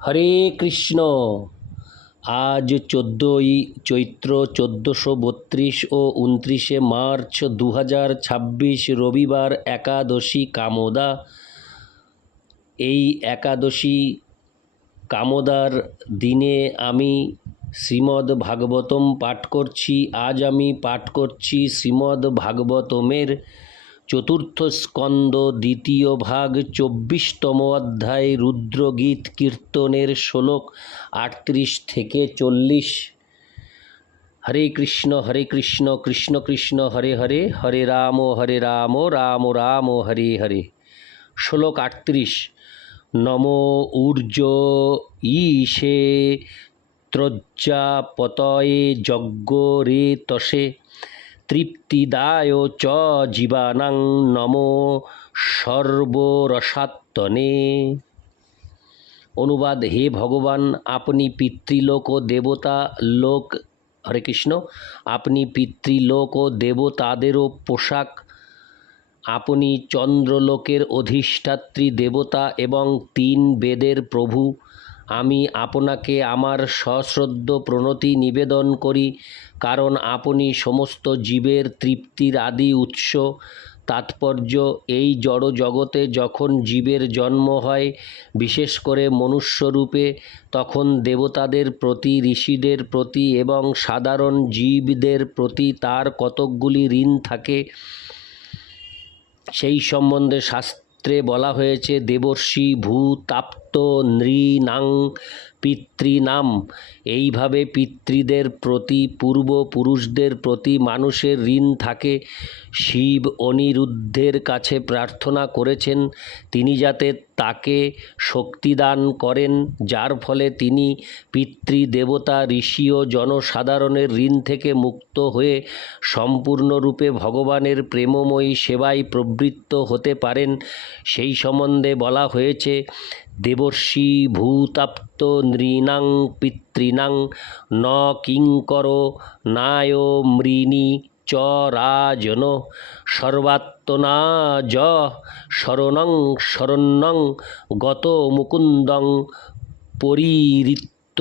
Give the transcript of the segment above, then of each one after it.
হরে কৃষ্ণ। আজ 14ই চৈত্র 1432 ও 29শে মার্চ 2026 রবিবার একাদশী কামোদা। এই একাদশী কামোদার দিনে আমি শ্রীমদ্ ভাগবতম পাঠ করছি। আজ আমি পাঠ করছি শ্রীমদ্ ভাগবতমের চতুর্থ স্কন্দ দ্বিতীয় ভাগ 24তম অধ্যায় রুদ্রগীত কীর্তনের শ্লোক 38 থেকে 40। হরে কৃষ্ণ কৃষ্ণ কৃষ্ণ হরে হরে, হরে রাম রাম রাম হরে হরে। শ্লোক 38। নমো ঊর্জ ঈশে ত্রজ্জাপতয়ে যজ্ঞ রে তসে তৃপ্তিদায় চ জীবানাং নমো সর্বরসাত্মনে। অনুবাদ: হে ভগবান, আপনি পিতৃলোক ও দেবতা লোক হরে কৃষ্ণ আপনি পিতৃলোক ও দেবতাদেরও পোশাক। আপনি চন্দ্রলোকের অধিষ্ঠাত্রী দেবতা এবং 3 বেদের প্রভু। আমি আপনাকে আমার সশ্রদ্ধ প্রণতি নিবেদন করি, কারণ আপনি সমস্ত জীবের তৃপ্তির আদি উৎস। তাৎপর্য: এই জড় জগতে যখন জীবের জন্ম হয়, বিশেষ করে মনুষ্যরূপে, তখন দেবতাদের প্রতি, ঋষিদের প্রতি এবং সাধারণ জীবদের প্রতি তার কতকগুলি ঋণ থাকে। সেই সম্বন্ধে শাস্ত্রে বলা হয়েছে, দেবর্ষি ভূতাপ্ত নৃণাং পিতৃনাম। এইভাবে পিতৃদের প্রতি, পূর্বপুরুষদের প্রতি মানুষের ঋণ থাকে। শিব অনিরুদ্ধের কাছে প্রার্থনা করেছেন তিনি যাতে তাকে শক্তিদান করেন, যার ফলে তিনি পিতৃদেবতা, ঋষি ও জনসাধারণের ঋণ থেকে মুক্ত হয়ে সম্পূর্ণরূপে ভগবানের প্রেমময়ী সেবায় প্রবৃত্ত হতে পারেন। সেই সম্বন্ধে বলা হয়েছে, দেবর্ষি ভূতাপ্ত নৃণাং পিতৃণাং ন কিঙ্কর নায় মৃণী চ রাজন সর্বাত্মনা য শরণং শরণ্যং গত মুকুন্দং পরিঋত্য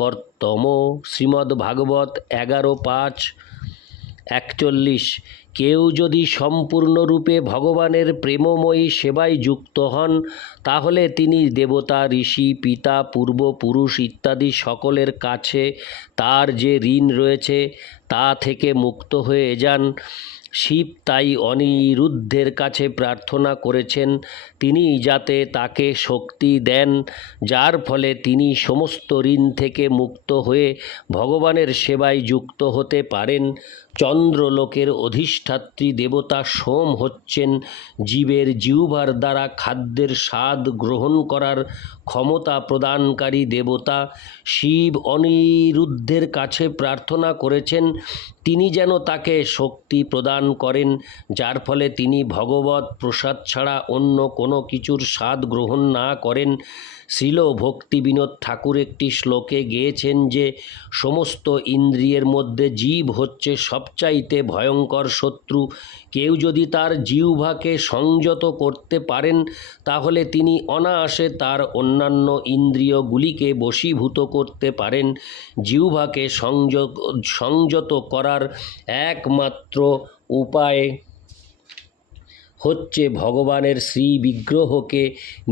কর্তম। শ্রীমদ্ ভাগবত 11:5-41। কেউ যদি সম্পূর্ণরূপে ভগবানের প্রেমময়ী সেবায় যুক্ত হন, তাহলে তিনি দেবতা, ঋষি, পিতা, পূর্বপুরুষ ইত্যাদি সকলের কাছে তার যে ঋণ রয়েছে তা থেকে মুক্ত হয়ে যান। শিব তাই অনিরুদ্ধের কাছে প্রার্থনা করেছেন তিনি যাতে তাকে শক্তি দেন, যার ফলে তিনি সমস্ত ঋণ থেকে মুক্ত হয়ে ভগবানের সেবায় যুক্ত হতে পারেন। চন্দ্রলোকের অধিষ্ঠাত্রী দেবতা সোম হচ্ছেন জীবের জিহ্বার দ্বারা খাদ্যের স্বাদ গ্রহণ করার ক্ষমতা প্রদানকারী দেবতা। শিব অনিরুদ্ধের কাছে প্রার্থনা করেছেন তিনি যেন তাকে শক্তি প্রদান করেন, যার ফলে তিনি ভগবৎ প্রসাদ ছাড়া অন্য কোনো কিছুর স্বাদ গ্রহণ না করেন। শ্রীল ভক্তিবিনোদ ঠাকুর একটি শ্লোকে গেয়েছেন যে, সমস্ত ইন্দ্রিয়ের মধ্যে জীব হচ্ছে সবচাইতে ভয়ঙ্কর শত্রু। কেউ যদি তার জিহ্বাকে সংযত করতে পারেন, তাহলে তিনি অনায়াসে তার অন্যান্য ইন্দ্রিয়গুলিকে বশীভূত করতে পারেন। জিহ্বাকে সংযত করার একমাত্র উপায় হচ্ছে ভগবানের শ্রী বিগ্রহকে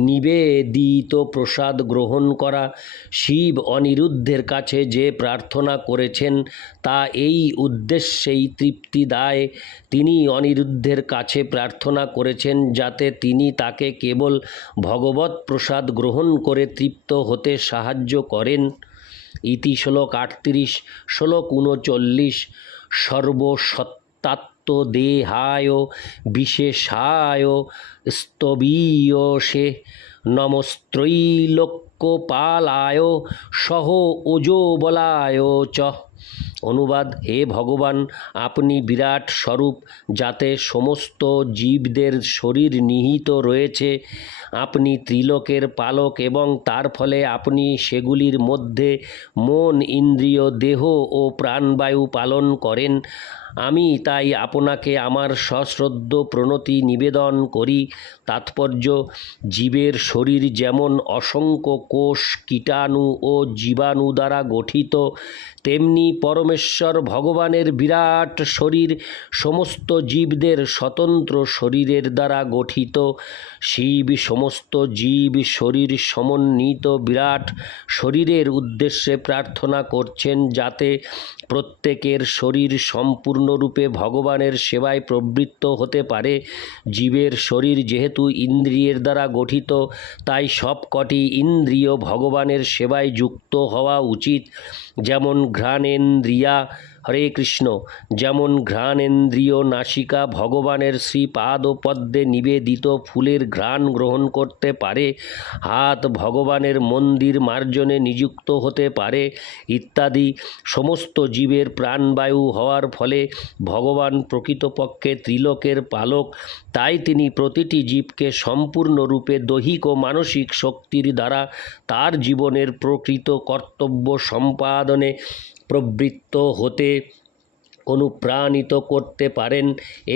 নিবেদিত প্রসাদ গ্রহণ করা। শিব অনিরুদ্ধের কাছে যে প্রার্থনা করেছেন তা এই উদ্দেশ্যেই তৃপ্তি দেয়। তিনি অনিরুদ্ধের কাছে প্রার্থনা করেছেন যাতে তিনি তাকে কেবল ভগবৎ প্রসাদ গ্রহণ করে তৃপ্ত হতে সাহায্য করেন। ইতি শ্লোক 38। শ্লোক 39। সর্বসত্তাত্মদেহায় বিশেষায় স্তবীয়সে নমস্ত্রৈলোক্যপালায় সহ ওজোবলায় চ। অনুবাদ: হে ভগবান, আপনি বিরাট স্বরূপ, যাতে সমস্ত জীবদের শরীর নিহিত রয়েছে। আপনি ত্রিলোকের পালক এবং তার ফলে আপনি সেগুলির মধ্যে মন, ইন্দ্রিয়, দেহ ও প্রাণবায়ু পালন করেন। আমি তাই আপনাকে আমার সশ্রদ্ধ প্রণতি নিবেদন করি। তাৎপর্য: জীবের শরীর যেমন অসংখ্য কোষ, কীটাণু ও জীবাণু দ্বারা গঠিত, তেমনি পরমেশ্বর ভগবানের বিরাট শরীর সমস্ত জীবদের স্বতন্ত্র শরীরের দ্বারা গঠিত। শিব সমস্ত জীব শরীর সমন্বিত বিরাট শরীরের উদ্দেশ্যে প্রার্থনা করছেন, যাতে প্রত্যেকের শরীর সম্পূর্ণরূপে ভগবানের সেবায় প্রবৃত্ত হতে পারে। জীবের শরীর যেহেতু ইন্দ্রিয়ের দ্বারা গঠিত, তাই সবকটি ইন্দ্রিয় ভগবানের সেবায় যুক্ত হওয়া উচিত। যেমন ঘ্রাণেন্দ্রিয়া, হরে কৃষ্ণ, যেমন ঘ্রাণেন্দ্রিয় নাসিকা ভগবানের শ্রীপাদপদ্মে নিবেদিত ফুলের ঘ্রাণ গ্রহণ করতে পারে, হাত ভগবানের মন্দির মার্জনে নিযুক্ত হতে পারে ইত্যাদি। সমস্ত জীবের প্রাণবায়ু হওয়ার ফলে ভগবান প্রকৃতপক্ষে ত্রিলোকের পালক। তাই তিনি প্রতিটি জীবকে সম্পূর্ণরূপে দৈহিক ও মানসিক শক্তির দ্বারা তার জীবনের প্রকৃত কর্তব্য সম্পাদনে প্রবৃত্ত হতে অনুপ্রাণিত করতে পারেন।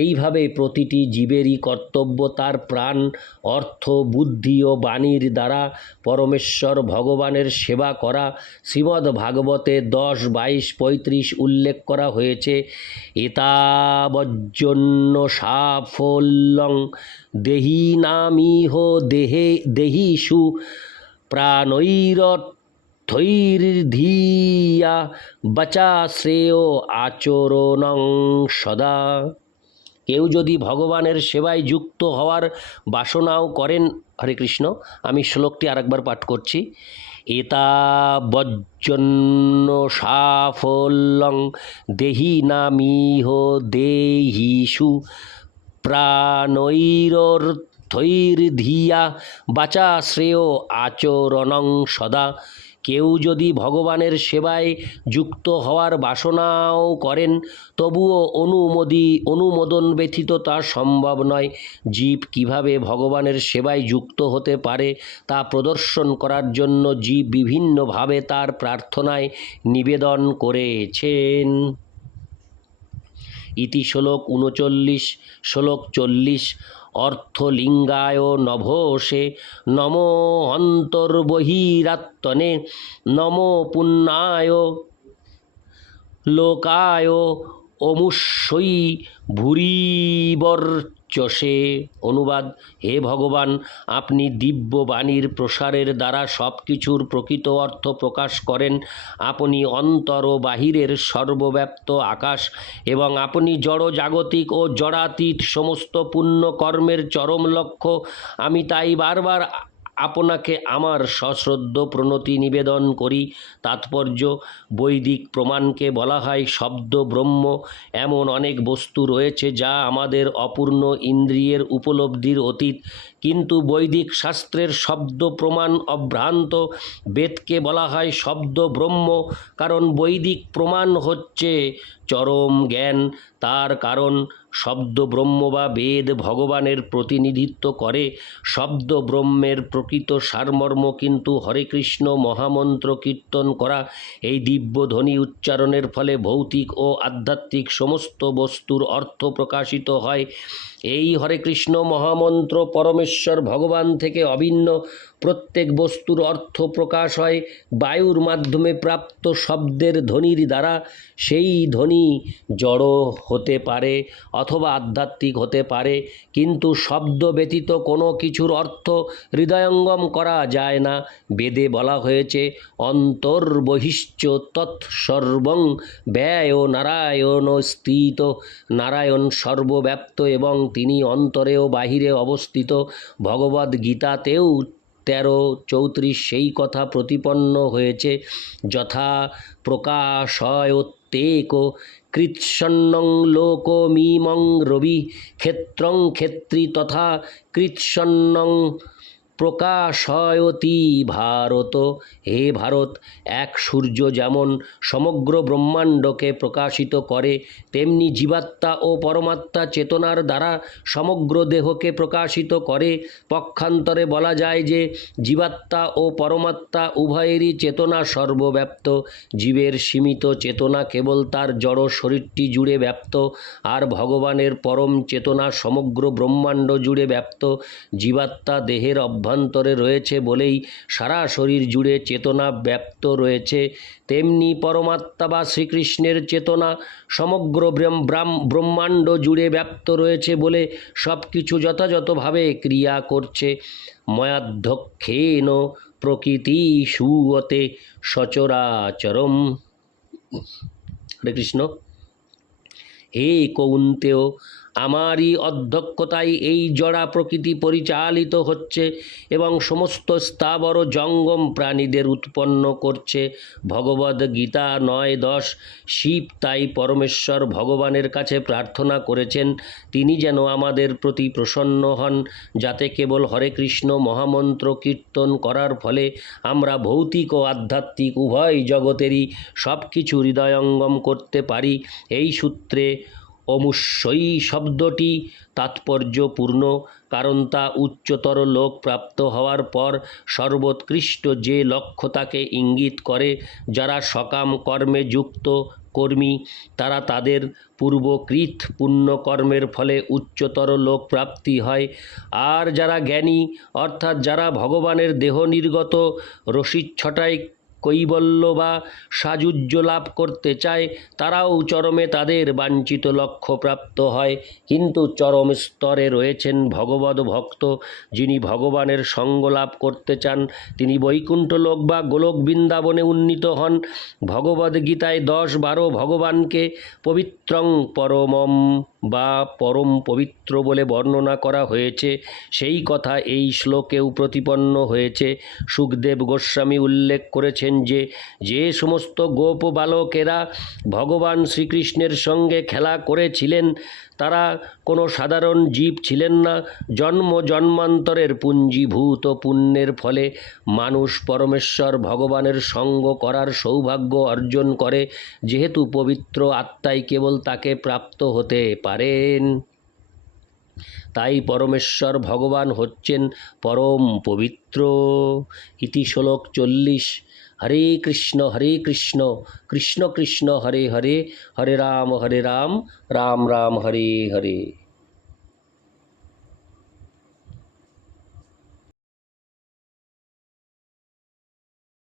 এইভাবে প্রতিটি জীবেরই কর্তব্য তার প্রাণ, অর্থ, বুদ্ধি ও বাণীর দ্বারা পরমেশ্বর ভগবানের সেবা করা। শ্রীমদ্ ভাগবতে 10, 22, 35 উল্লেখ করা হয়েছে, এতাবজ্জন্য সাফল্যং দেহিনামিহ দেহিষু প্রাণৈরথৈর্ধিয়া বাচা শ্রেয় আচরণং সদা। কেউ যদি ভগবানের সেবায় যুক্ত হওয়ার বাসনাও করেন, হরে কৃষ্ণ, আমি শ্লোকটি আরেকবার পাঠ করছি, এতাবজ্জন্য সাফল্যং দেহিনামিহ দেহিষু প্রাণৈরথৈর্ধিয়া বাচা শ্রেয় আচরণং সদা। কেউ যদি ভগবানের সেবায় যুক্ত হওয়ার বাসনাও করেন, তবুও অনুমোদন ব্যতীত তা সম্ভব নয়। জীব কিভাবে ভগবানের সেবায় যুক্ত হতে পারে তা প্রদর্শন করার জন্য জীব বিভিন্নভাবে তার প্রার্থনায় নিবেদন করেছেন। ইতি শ্লোক 39। শ্লোক 40। অর্থলিঙ্গায় নভোষে নমো অন্তর্বহিরাত্মনে নমো পুণ্যায় লোকায় অমুষ্যই ভূরিবর্চসে। অনুবাদ: হে ভগবান, আপনি দিব্য বাণীর প্রসারের দ্বারা সব কিছুর প্রকৃত অর্থ প্রকাশ করেন। আপনি অন্তর ও বাহিরের সর্বব্যাপ্ত আকাশ, এবং আপনি জড় জাগতিক ও জড়াতীত সমস্ত পুণ্য কর্মের চরম লক্ষ্য। আমি তাই বারবার আপনাকে আমার সশ্রদ্ধ প্রণতি নিবেদন করি। তাৎপর্য: বৈদিক প্রমাণকে বলা হয় শব্দ ব্রহ্ম। এমন অনেক বস্তু রয়েছে যা আমাদের অপূর্ণ ইন্দ্রিয়ের উপলব্ধির অতীত, কিন্তু বৈদিক শাস্ত্রের শব্দ প্রমাণ অভ্রান্ত। বেদকে বলা হয় শব্দ ব্রহ্ম, কারণ বৈদিক প্রমাণ হচ্ছে চরম জ্ঞান। তার কারণ শব্দ ব্রহ্ম বা বেদ ভগবানের প্রতিনিধিত্ব করে। শব্দ ব্রহ্মের প্রকৃত সারমর্ম কিন্তু হরে কৃষ্ণ মহামন্ত্র কীর্তন করা। এই দিব্য ধ্বনি উচ্চারণের ফলে ভৌতিক ও আধ্যাত্মিক সমস্ত বস্তুর অর্থ প্রকাশিত হয়। এই হরে কৃষ্ণ মহামন্ত্র পরমেশ্বর ভগবান থেকে অভিন্ন। প্রত্যেক বস্তুর অর্থ প্রকাশ হয় বায়ুর মাধ্যমে প্রাপ্ত শব্দের ধ্বনির দ্বারা। সেই ধ্বনি জড় হতে পারে অথবা আধ্যাত্মিক হতে পারে, কিন্তু শব্দ ব্যতীত কোনো কিছুর অর্থ হৃদয়ঙ্গম করা যায় না। বেদে বলা হয়েছে, অন্তর্বহিশ্চ তৎসর্বং ব্যয় নারায়ণ স্থিত। নারায়ণ সর্বব্যাপ্ত এবং তিনি অন্তরে ও বাহিরে অবস্থিত। ভগবদ্গীতাতেও 13:34 সেই কথা প্রতিপন্ন হয়েছে, যথা প্রকাশয়ত্যেক কৃৎসন্নং লোকমিমং রবি ক্ষেত্রং ক্ষেত্রী তথা কৃৎসন্নং প্রকাশয়তি ভারত। হে ভারত, এক সূর্য যেমন সমগ্র ব্রহ্মাণ্ডকে প্রকাশিত করে, তেমনি জীবাত্মা ও পরমাত্মা চেতনার দ্বারা সমগ্র দেহকে প্রকাশিত করে। পক্ষান্তরে বলা যায় যে জীবাত্মা ও পরমাত্মা উভয়েরই চেতনা সর্বব্যাপ্ত। জীবের সীমিত চেতনা কেবল তার জড় শরীরটি জুড়ে ব্যাপ্ত, আর ভগবানের পরম চেতনা সমগ্র ব্রহ্মাণ্ড জুড়ে ব্যাপ্ত। জীবাত্মা দেহের অভ্যন্তরে রয়েছে বলেই সারা শরীর জুড়ে চেতনা ব্যাপ্ত রয়েছে, তেমনি পরমাত্মা বা শ্রীকৃষ্ণের চেতনা সমগ্র ব্রহ্মাণ্ড জুড়ে ব্যাপ্ত রয়েছে বলে সব কিছু যথাযথভাবে ক্রিয়া করছে। ময়াধ্যক্ষেন প্রকৃতি সুয়তে সচরাচরম। হরে কৃষ্ণ। হে কৌন্তেয়, আমারই অধ্যক্ষতায় এই জড়া প্রকৃতি পরিচালিত হচ্ছে এবং সমস্ত স্থাবর জঙ্গম প্রাণীদের উৎপন্ন করছে। ভগবদ গীতা 9:10। শিব তাই পরমেশ্বর ভগবানের কাছে প্রার্থনা করেছেন তিনি যেন আমাদের প্রতি প্রসন্ন হন, যাতে কেবল হরে কৃষ্ণ মহামন্ত্র কীর্তন করার ফলে আমরা ভৌতিক ও আধ্যাত্মিক উভয় জগতেরই সব কিছু হৃদয়ঙ্গম করতে পারি। এই সূত্রে অমুষ্যই শব্দটি তাৎপর্যপূর্ণ, কারণ তা উচ্চতর লোক প্রাপ্ত হওয়ার পর সর্বোৎকৃষ্ট যে লক্ষ্য তাকে ইঙ্গিত করে। যারা সকাম কর্মে যুক্ত কর্মী, তারা তাদের পূর্বকৃত পুণ্যকর্মের ফলে উচ্চতর লোক প্রাপ্তি হয়। আর যারা জ্ঞানী, অর্থাৎ যারা ভগবানের দেহ নির্গত রসিচ্ছটায় কৈবল্য বা সাযুজ্য লাভ করতে চায়, তারাও চরমে তাদের বাঞ্ছিত লক্ষ্য প্রাপ্ত হয়। কিন্তু চরম স্তরে রয়েছেন ভগবদ ভক্ত, যিনি ভগবানের সঙ্গ লাভ করতে চান। তিনি বৈকুণ্ঠ লোক বা গোলক বৃন্দাবনে উন্নীত হন। ভগবদ্গীতায় 10-12 ভগবানকে পবিত্রং পরমম বা পরম পবিত্র বলে বর্ণনা করা হয়েছে। সেই কথা এই শ্লোকেও প্রতিপন্ন হয়েছে। সুখদেব গোস্বামী উল্লেখ করেছেন যে যে সমস্ত গোপ বালকেরা ভগবান শ্রীকৃষ্ণের সঙ্গে খেলা করেছিলেন তারা কোনো সাধারণ জীব ছিলেন না। জন্ম জন্মান্তরের পুঞ্জীভূত পুণ্যের ফলে মানুষ পরমেশ্বর ভগবানের সঙ্গ করার সৌভাগ্য অর্জন করে, যেহেতু পবিত্র আত্মাই কেবল তাকে প্রাপ্ত হতে পারেন। তাই পরমেশ্বর ভগবান হচ্ছেন পরম পবিত্র। ইতি শ্লোক 40। হরে কৃষ্ণ কৃষ্ণ কৃষ্ণ হরে হরে, হরে রাম রাম রাম হরে হরে।